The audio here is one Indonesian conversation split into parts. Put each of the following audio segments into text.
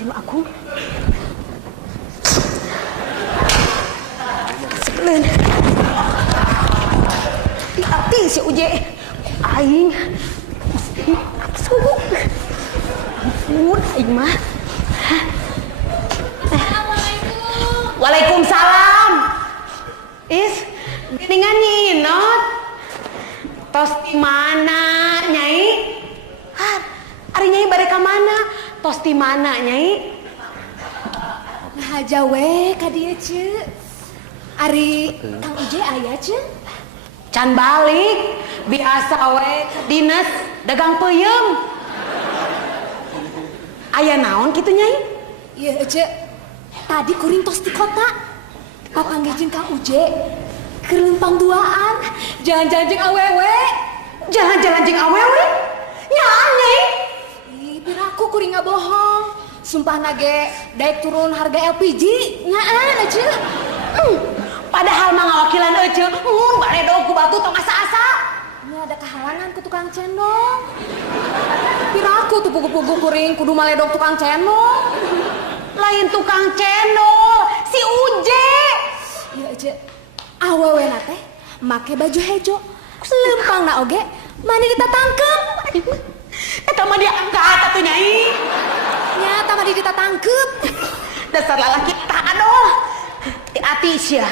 Sino aku? Sebelen. Hati si Uje. Aing. Subuh. Ampun, aing mah. Assalamualaikum. Waalaikumsalam. Is, geningan nyinot. Tos di mana, Nyai? Ari Nyai bade ka mana? Tos di mana, Nyai? Nah aja we ka dieu ce. Ari Kang Uje aya ce? Can balik, biasa we dinas dagang peuyeum. Aya naon kitu, Nyai? Ieu ce. Tadi kuring tos di kota. Papanggih jeung Kang Uje. Keur lempang duaan, jalan-jalan jeung awewe. Jalan-jalan jeung awewe? Nyaan, Nyai? Ih, piraku kuring ngabohong. Sumpah nage daek turun harga LPG. Nyaan aja. Padahal mah ngawakilan ece, baledog ku batu tong asa-asa. Ini ada kehalangan ku tukang cendol. Piraku tuh pugu-pugu kuring kudu maledog tukang cendol. Lain tukang cendol, si Uje. Iya aja. Awewe na teh make baju hejo. Lempang na oge mani ditatangkep. Eta mah dia angkat atuh, Nyai. Nyata mah ditatangkep. Dasar lalaki tak aduh. Ati sia.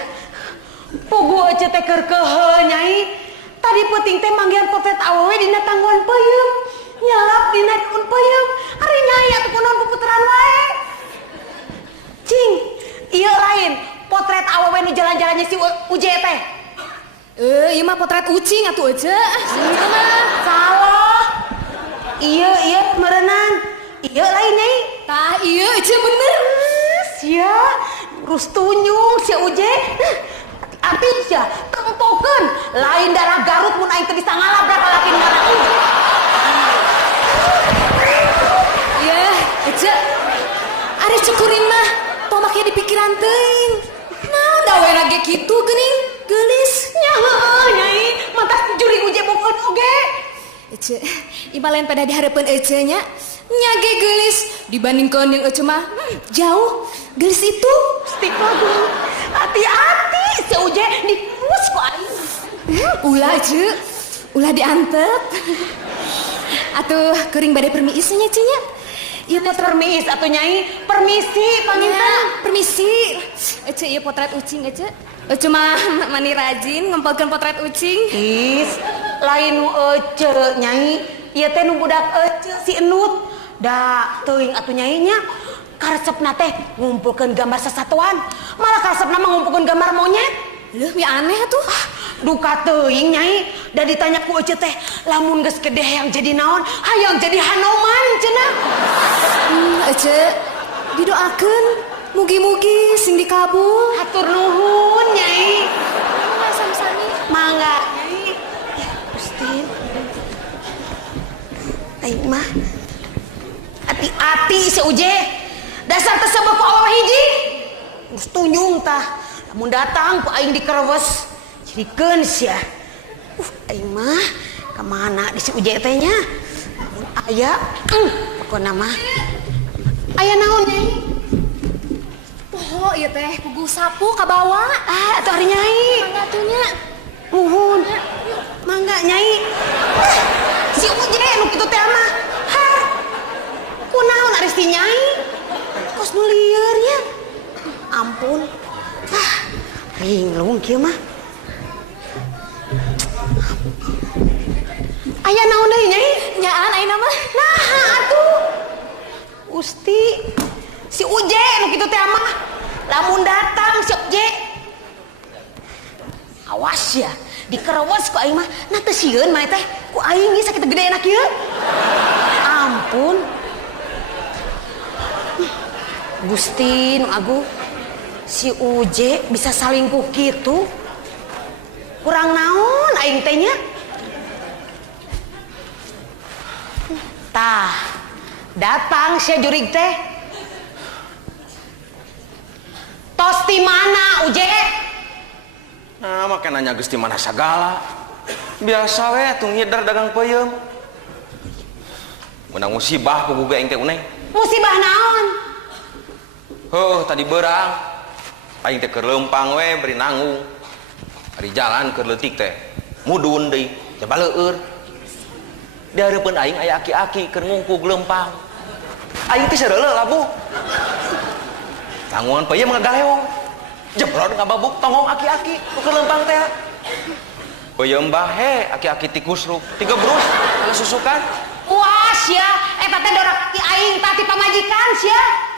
Pugu ece teh keur keuheul, Nyai. Tadi peuting teh manggihan potret awewe dina tangguhan peuyeum. Nyelap dina daun peuyeum. Ari Nyai atuh kunaon puputeran wae. Cing, ieu lain potret awewe nu jalan-jalannya si Uje teh. Ieu mah potret ucing atuh aja. Ieu mah Salah. Ieu meureunnan. Ieu lain, Nyai. tah ieu aja bener. Sia, terus tunyung si Uje. Ati sia, tempokeun. Lain darah Garut mun aing teu bisa ngalabrak lalaki darah Uje. Iya, aja. Ari cukuring mah tong make di pikiran teuing. Naon da we lagi kitu geuning geulis. Nya heueuh, Nyai. Mantas juri Uje bokeun oge. Ece, ieu lain pada dihareupeun ece nya. Nya ge geulis dibandingkeun jeung ece mah jauh. Geulis itu Stik lagu. Hati-hati si Uje dikus ku aing. ulah ece, ulah diantep. Atuh kuring bade permisi nya ce nya. Ieu potret permis atuh, Nyai. Permisi panginten. Permisi. Ece ieu potret ucing ece. Ece mah mani rajin ngempelkeun potret ucing. Is, lain nu ece, Nyai. Ieu teh nu budak ece si Enut. Da teuing atuh, Nyai nya. Karesepna teh ngumpulkeun gambar sasatuan. Malah karesepna mah ngumpulkeun gambar monyet. Leuh mi aneh atuh. Duka teuing, Nyai. Da ditanya ku ece teh, lamun geus gede hayang jadi naon? Hayang jadi Hanoman cenah. Ece didoakeun mugi-mugi sing dikabul. Hatur nuhun, Nyai. Mangga sami-sami. Mangga, Nyai. Ya, Gustin. Aing mah hati-hati si Uje. Dasar tersebut ku awewe hiji. Geus tunyung tah. Lamun datang ku aing dikerewes. Jirikeun sia. Aing mah ka mana di si Uje teh nya? Lamun aya, pokona mah. Aya naon, Nyai? Poho ieu teh pugu sapu ka bawah. Atuh ari Nyai. Mangga atuh nya. Nuhun. Mangga, Nyai. Si Uje nu kitu teh mah. Kunaon ari si Nyai? Kos nu lieur nya. Ampun. Linglung kieu mah. Aya naon deui, Nyai? Nyaan ayeuna mah. Naha atuh. Gusti, si Uje nu kitu teh mah. Lamun datang si Uje. Awas ya, dikerewas ku aing mah. Nah teu sieun mah teh. Ku aing ge sakit gede enak ieu. Ampun. Gusti nu agung. Si Uje bisa salingkuh gitu. Kurang naon aing teh nya? Tah, datang si jurig teh. Tos di mana, Uje? Nah, makan nanya geus di mana sagala. Biasa we atuh ngidar dagang peuyeum. Menang musibah ku boga engke uneng. Musibah naon? Tadi berang aing teh keur leumpang we beri nanggung ari jalan keur leutik teh mudun deui coba leueur di hareupeun aing aya aki-aki keur ngungkug leumpang aing teh sareuleuh labuh tanggungan peuyeum ngagaleong jebrod ngababuk tongong aki-aki keur leumpang teh peuyeum bahe aki-aki tikusruk tigebrus susukan Wah sia eta teh dorak ki aing tadi pamajikan sia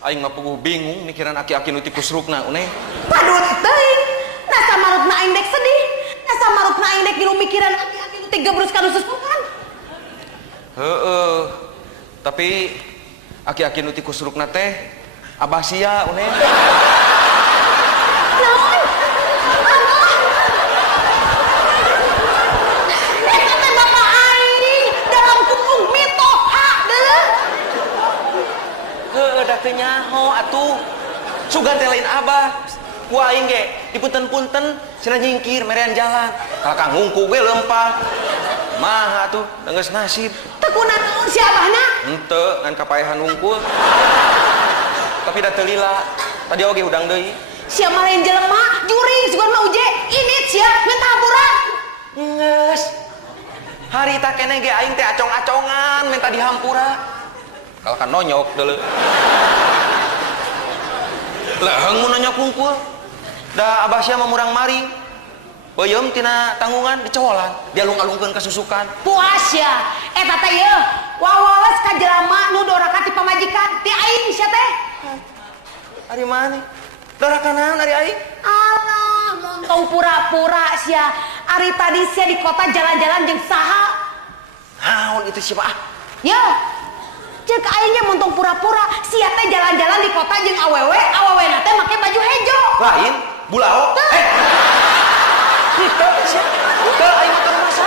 aing mah puguh bingung mikiran aki-aki nu tikusrukna uneng padut teuing nasa marutna aing dek sedih nasa marutna aing dek ngilu mikiran aki-aki nu tigebrus kana susukan tapi aki-aki nu tikusrukna teh abah sia uneng naon abah eta teh bapak aing dalam kurung mitoha deuleuh da teu nyaho atuh sugan teh lain abah ku aing ge dipunten-punten cenah nyingkir merean jalan kalakang ngungkug we leumpang mah atuh geus nasib teu kunaon si abahna henteu ngan kapaehan wungkul tapi da teu lila tadi oge udang deui sia mah lain jelema juring sugan mah uje init sia minta hampura geus harita keneh ge aing teh acong-acongan minta dihampura kalahkan nonyok deuleu leheng mun nonyok wungkul da abah sia mah murang maring peuyeum tina tanggungan dicowolan dialung-alungkeun kasusukan puas ya eta teh yeuh wawales ka jelema nu doraka ti pamajikan ti aing sia teh ari maneh doraka naon ari aing alah montong pura-pura sia ari tadi sia di kota jalan-jalan jeung saha naon itu siapa yeuh ceuk aing ge montong pura-pura sia teh jalan-jalan di kota jeung awewena teh make baju hejo lain bulao itu sia teu aing mah teu masa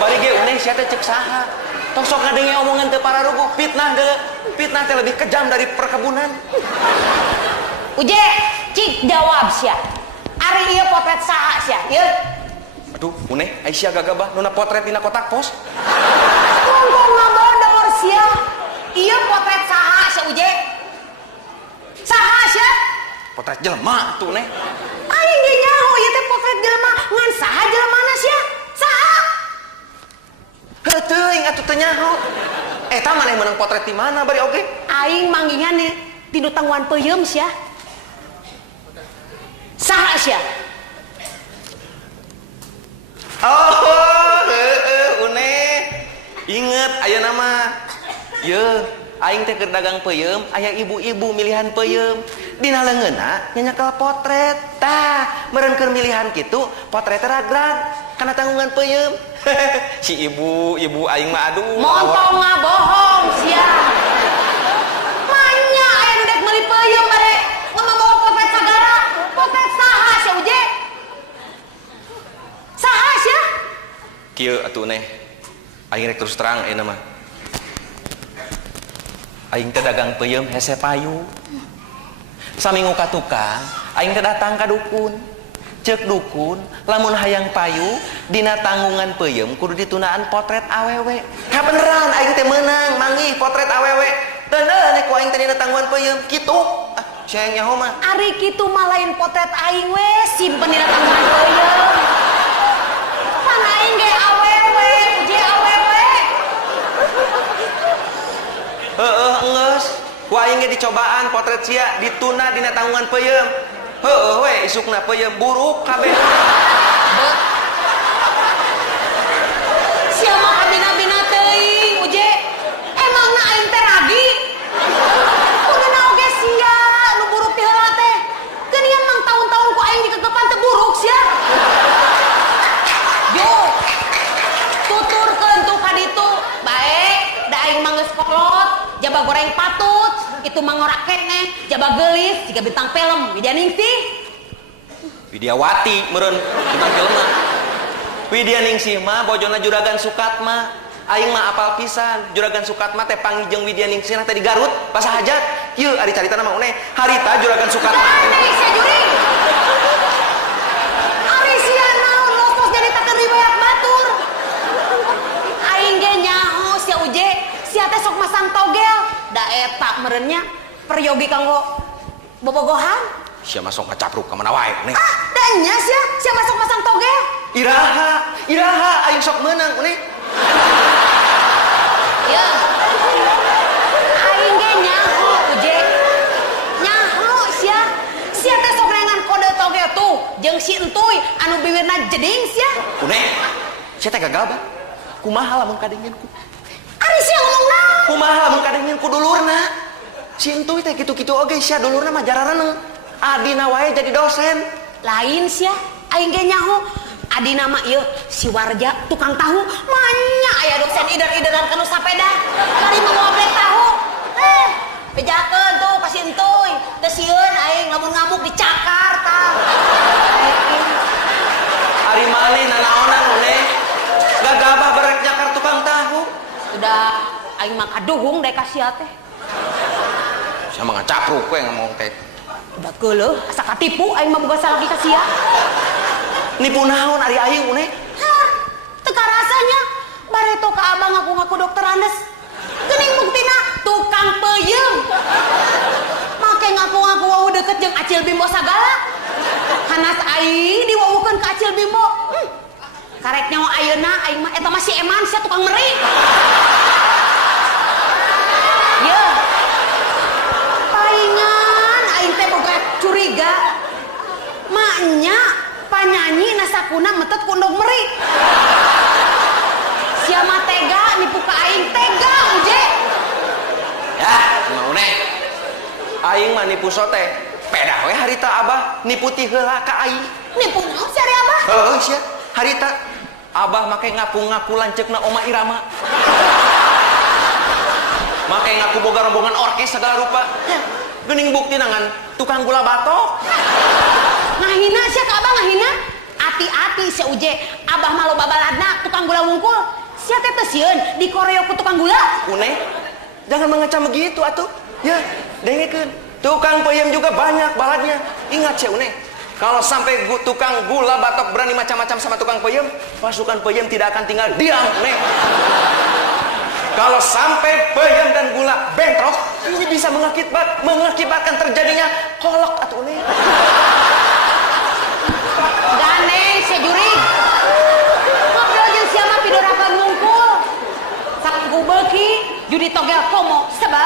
bari ge uneng sia teh ceuk saha tos sok ngadenge omongan teu pararugu fitnah deuleu fitnah teh lebih kejam dari perkebunan uje cik jawab sia ari ieu potret saha sia yeuh aduh uneh Aisyah gagabah nuna potret dina kotak pos ngomong ngabodor sia ieu potret saha sia uje saha sia potret jelema tuh neh aing ge nyaho ieu teh potret jelema ngan saha jelemana sia saha heuh teuing atuh teu nyaho eta maneh meunang potret di mana bari oge aing manggihan nih tilu tangguhan peuyeum sia saha sia uneh inget aya nama yeuh aing teh keur dagang peuyeum aya ibu-ibu milihan peuyeum dina leungeunna nyanyakel potret tah meureun keur milihan kitu potret teh ragrag kana tanggungan peuyeum si ibu aing mah aduh montong ngabohong sia manya aya nu dek meuli peuyeum bare ngomong potret sagara potret saha sia uje saha sia kieu atuh neh aing rek terus terang ayeuna mah aing teh dagang peuyeum hese payu saminggu ka tukang aing teh datang ka dukun ceuk dukun lamun hayang payu dina tanggungan peuyeum kudu ditunaan potret awewe beneran aing teh meunang manggih potret awewe teu neuk ku aing teh dina tanggungan peuyeum kitu cenah nyaho mah ari kitu mah lain potret aing we simpen dina tanggungan peuyeum pan aing ge awewe uje awewe geus ku aing ge dicobaan potret sia dituna dina tanggungan peuyeum heueuh we isukna peuyeum buruk kabeh sia mah abina-bina teuing uje emangna aing teh ragi kunaon oge sia nu buruk ti heula teh geus mang tahun-tahun ku aing dikegepan teh buruk sia yo tuturkeun tuh ka ditu bae da aing mah geus kolot jaba goreng patut itu mah ngora keneh jaba geulis jiga bintang film Widya Ningsih Widyawati meureun bintang filmna Widya Ningsih mah bojona Juragan Sukatma aing mah apal pisan Juragan Sukatma teh panggih Widya Ningsih teh di Garut pas hajat ieu ari carita mah uneh harita Juragan Sukatma aneh sia juring ari sia naon lotos jadi taker riwayat batur aing ge nyaho sia uje sia teh sok masang togel. Da eta merenya peryogi kanggo bobogohan. Sia masuk ngacapruk ka mana wae nih. Ah, da nya sia masuk masang togel. Iraha aing sok meunang nih. Ya. Aing ge nyaho uje. Nyaho sia. Sia teh sok nengan kode togel tuh jeung si entuy anu bibirna jeding sia. Une. Sia teh gagabah. Kumaha lamun kadengin ku? Ari sia ngomong naon? Kumaha lamun kadengin ku dulurna? Si entuy teh kitu-kitu oge sia dulurna mah jarareuneu. Adina wae jadi dosen. Lain sia, aing ge nyaho. Adina mah ieu si Warja tukang tahu, manya aya dosen idar-idaran kanu sapeda. Bari mengobrek tahu. Bejakeun tuh ka si entuy. Teu sieun aing lamun ngamuk dicakar tah. Ari maneh nanaonan une? Gagabah barek nyakar tukang tahu. Udah aing mah kaduhung deh ka sia teh. Sia mah ngacapruk we ngomong teh. Udah geuleuh asa katipu aing mah boga salaki ka sia. Nipu naon ari aing une? Hah, teu karasanya bareto ka abang ngaku-ngaku dokter Andes. Geuning buktina tukang peuyeum. Make ngaku-ngaku wau deket jeung Acil Bimbo sagala. Hanas aing diwawukeun ka Acil Bimbo. Karek nyawa ayeuna aing mah eta masih eman sia tukang meri. Ye. Paingan aing teh boga curiga. Maknya panyanyi nasakuna metet kundung meri. Sia mah tega nipu ka aing tega uje. Ya, mau une. Aing mah nipu sote. Peda we harita Abah nipu ti heula ka aing. Nipu naon si ari Abah? Heuh sia, harita Abah make ngaku-ngaku lanceukna Oma Irama. Make ngaku boga rombongan orkes segala rupa. Geuning bukti nangan tukang gula batok. Ngahina sia ka Abah ngahina. Ati-ati sia uje. Abah mah loba baladna tukang gula wungkul. Sia teh teu sieun dikoreok ku tukang gula. Une, jangan mengecam begitu atuh. Ya, dengekeun. Tukang peuyeum juga banyak baladnya. Ingat sia Une. Kalau sampai tukang gula batok berani macam-macam sama tukang peuyeum, pasukan peuyeum tidak akan tinggal diam, Une. Kalau sampai peuyeum dan gula bentrok, ini bisa mengakibatkan terjadinya kolok atuh Une. Ganeng sia jurig. Ngobrol jeung sia mah pidorakeun wungkul. Sanggu beuki judi togel komo sebab